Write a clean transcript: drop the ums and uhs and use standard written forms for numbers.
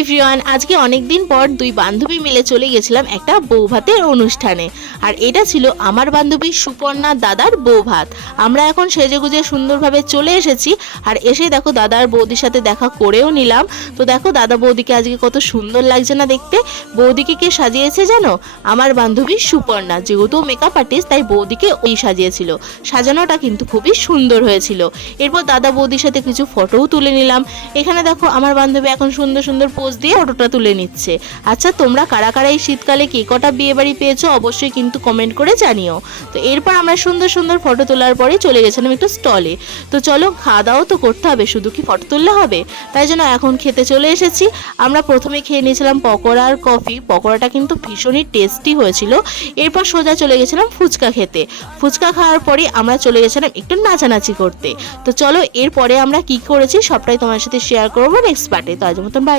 Everyone, আজকে অনেক দিন পর দুই বান্ধবী মিলে চলে গেছিলাম একটা বৌভাতের অনুষ্ঠানে। আর এটা ছিল আমার বান্ধবী সুপর্ণার দাদার বৌভাত। আমরা এখন সেজেগুজে সুন্দরভাবে চলে এসেছি। আর এসে দেখো দাদার বৌদির সাথে দেখা করেও নিলাম। তো দেখো দাদা বৌদিকে আজকে কত সুন্দর লাগছে না দেখতে। বৌদিকে কে সাজিয়েছে জানো? আমার বান্ধবী সুপর্ণা। যেহেতু মেকআপ আর্টিস্ট তাই বৌদিকে ওই সাজিয়েছিল। সাজানোটা কিন্তু খুবই সুন্দর হয়েছিল। এরপর দাদা বৌদির সাথে কিছু ফটোও তুলে নিলাম। এখানে দেখো আমার বান্ধবী এখন সুন্দর সুন্দর পোজ দিয়ে ফটোটা তুলে নিচ্ছে। আচ্ছা, তোমরা কারা কারা এই শীতকালে কে কটা বিয়ে বাড়ি পেয়েছো অবশ্যই কিন্তু কমেন্ট করে জানিও। তো এরপর আমরা সুন্দর সুন্দর ফটো তোলার পরে চলে গেছিলাম একটু স্টলে। তো চলো, খাওয়া দাওয়াও তো করতে হবে, শুধু কি ফটো তুললে হবে? তাই জন্য এখন খেতে চলে এসেছি। আমরা প্রথমে খেয়ে নিয়েছিলাম পকোড়া আর কফি। পকোড়াটা কিন্তু ভীষণই টেস্টি হয়েছিল। এরপর সোজা চলে গেছিলাম ফুচকা খেতে। ফুচকা খাওয়ার পরে আমরা চলে গেছিলাম একটু নাচানাচি করতে। তো চলো, এরপরে আমরা কি করেছি সবটাই তোমার সাথে শেয়ার করবো নেক্সট পার্টে। তো আজ মতন বাই।